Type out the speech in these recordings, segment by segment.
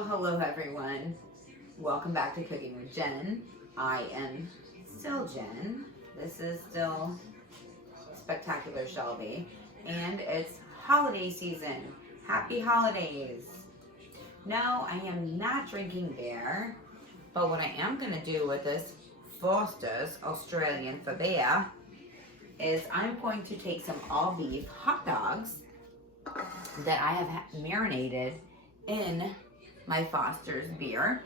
Well, hello everyone. Welcome back to Cooking with Jen. I am still Jen. This is still Spectacular Shelby. And it's holiday season. Happy holidays. No, I am not drinking beer. But what I am going to do with this Foster's Australian for beer is I'm going to take some all beef hot dogs that I have marinated in my Foster's beer,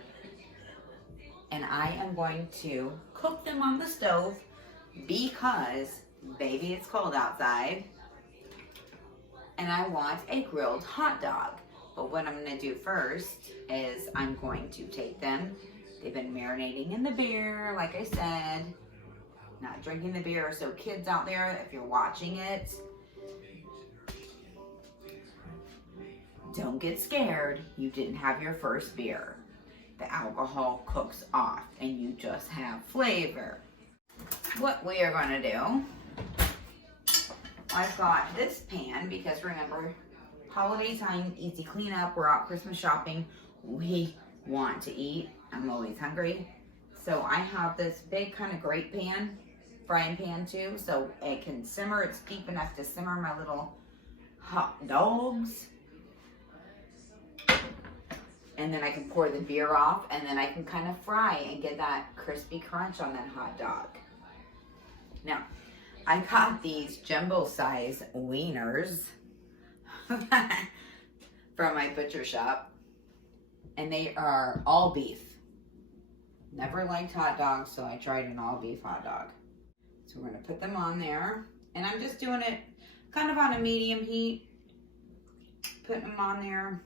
and I am going to cook them on the stove because baby it's cold outside and I want a grilled hot dog. But what I'm going to do first is I'm going to take them. They've been marinating in the beer, like I said, not drinking the beer. So kids out there, if you're watching it, don't get scared. You didn't have your first beer. The alcohol cooks off and you just have flavor. What we are going to do, I've got this pan because remember, holiday time, easy cleanup, we're out Christmas shopping, we want to eat. I'm always hungry. So I have this big kind of great pan, frying pan too, so it can simmer. It's deep enough to simmer my little hot dogs. And then I can pour the beer off, and then I can kind of fry and get that crispy crunch on that hot dog. Now, I got these jumbo size wieners from my butcher shop, and they are all beef. Never liked hot dogs, so I tried an all beef hot dog. So we're gonna put them on there, and I'm just doing it kind of on a medium heat, putting them on there.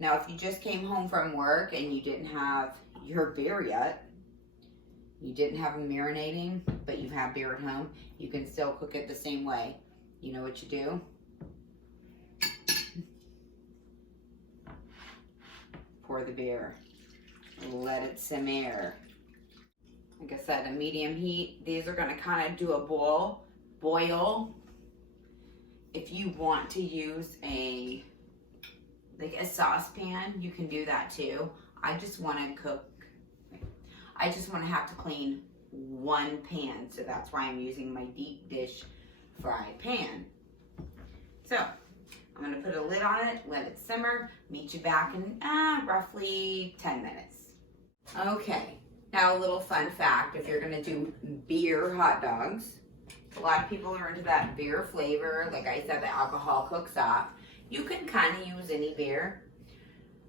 Now, if you just came home from work and you didn't have your beer yet, you didn't have them marinating, but you have beer at home, you can still cook it the same way. You know what you do? Pour the beer. Let it simmer. Like I said, a medium heat. These are going to kind of do a boil. If you want to use a saucepan, you can do that too. I just want to have to clean one pan, so that's why I'm using my deep dish fry pan. So I'm going to put a lid on it, let it simmer, meet you back in roughly 10 minutes. Okay, now a little fun fact, if you're going to do beer hot dogs, a lot of people are into that beer flavor. Like I said, the alcohol cooks off. You can kind of use any beer.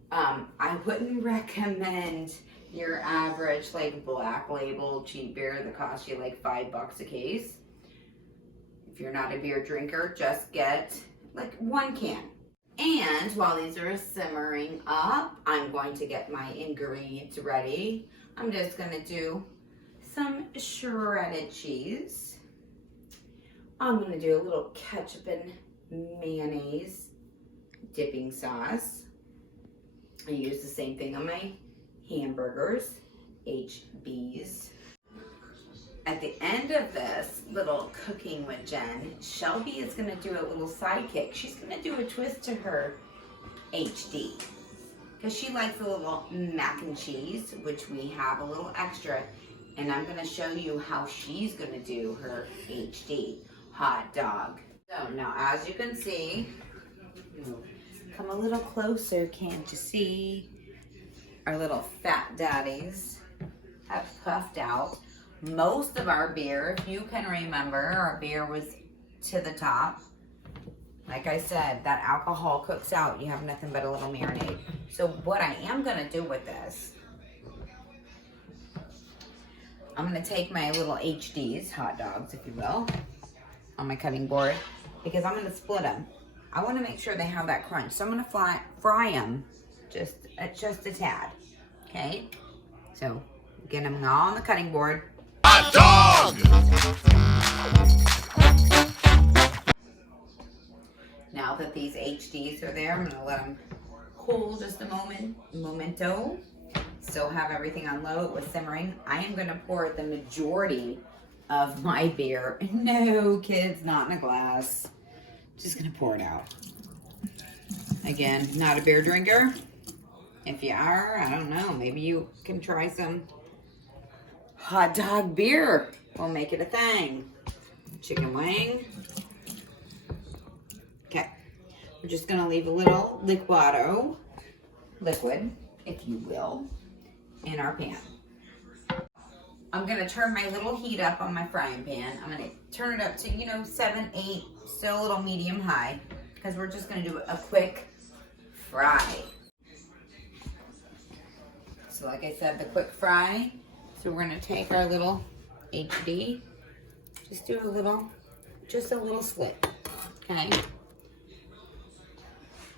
I wouldn't recommend your average like black label cheap beer that costs you like $5 a case. If you're not a beer drinker, just get like one can. And while these are simmering up, I'm going to get my ingredients ready. I'm just going to do some shredded cheese. I'm going to do a little ketchup and mayonnaise dipping sauce. I use the same thing on my hamburgers, HBs. At the end of this little cooking with Jen, Shelby is going to do a little sidekick. She's going to do a twist to her HD because she likes a little mac and cheese, which we have a little extra, and I'm going to show you how she's going to do her HD hot dog. So now, as you can see, come a little closer, can't you see? Our little fat daddies have puffed out. Most of our beer, if you can remember, our beer was to the top. Like I said, that alcohol cooks out. You have nothing but a little marinade. So what I am going to do with this, I'm going to take my little HDs, hot dogs, if you will, on my cutting board, because I'm going to split them. I want to make sure they have that crunch. So I'm going to fry them just a tad. Okay? So get them all on the cutting board. Hot dog! Now that these HDs are there, I'm going to let them cool just a momento. Still have everything on low. It was simmering. I am going to pour the majority of my beer. No, kids, not in a glass. Just going to pour it out. Again, not a beer drinker. If you are, I don't know, maybe you can try some hot dog beer. We'll make it a thing. Chicken wing. Okay, we're just gonna leave a little liquid, if you will, in our pan. I'm gonna turn my little heat up on my frying pan. I'm gonna turn it up to, 7, 8, still a little medium high, because we're just gonna do a quick fry. So like I said, the quick fry. So we're gonna take our little HD, just do a little slit, okay?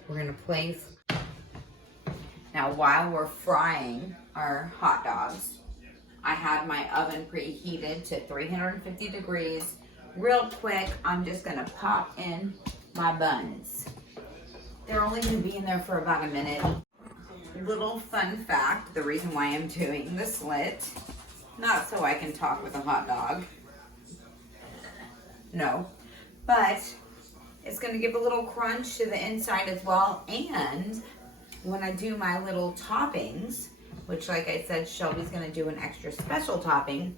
We're gonna place, now while we're frying our hot dogs, I had my oven preheated to 350 degrees. Real quick, I'm just gonna pop in my buns. They're only gonna be in there for about a minute. Little fun fact, the reason why I'm doing the slit, not so I can talk with a hot dog, no, but it's gonna give a little crunch to the inside as well. And when I do my little toppings, which like I said, Shelby's gonna do an extra special topping,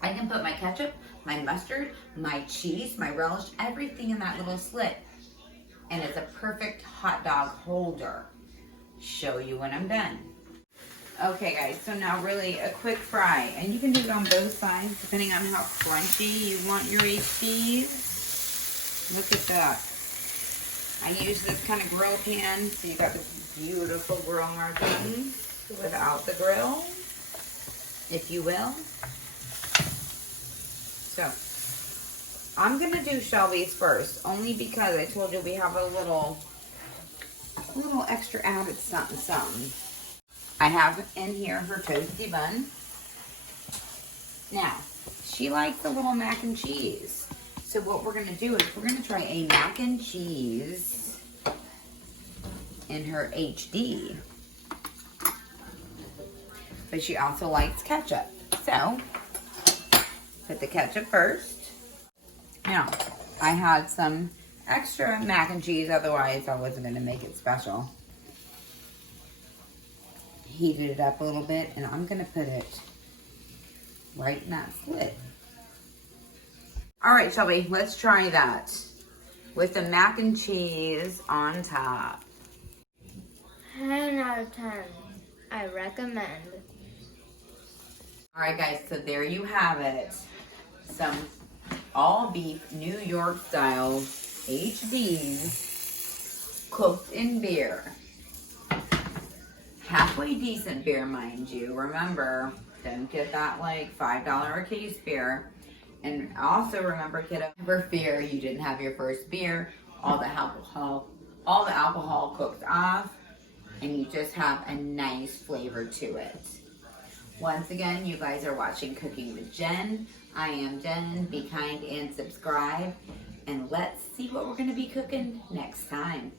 I can put my ketchup, my mustard, my cheese, my relish, everything in that little slit. And it's a perfect hot dog holder. Show you when I'm done. Okay guys, so now really a quick fry. And you can do it on both sides, depending on how crunchy you want your HDs. Look at that. I use this kind of grill pan, so you got this beautiful grill marking without the grill, if you will. So, I'm gonna do Shelby's first, only because I told you we have a little extra added something. I have in here her toasty bun. Now, she likes a little mac and cheese. So what we're gonna do is we're gonna try a mac and cheese in her HD. But she also likes ketchup. So, put the ketchup first. Now, I had some extra mac and cheese, otherwise I wasn't gonna make it special. Heated it up a little bit, and I'm gonna put it right in that slit. All right, Shelby, let's try that with the mac and cheese on top. 10 out of 10. I recommend. All right, guys, so there you have it. Some all beef New York style HDs cooked in beer. Halfway decent beer, mind you. Remember, don't get that like $5 a case beer. And also remember, kiddo, never fear you didn't have your first beer. All the alcohol cooked off, and you just have a nice flavor to it. Once again, you guys are watching Cooking with Jen. I am Jen. Be kind and subscribe. And let's see what we're going to be cooking next time.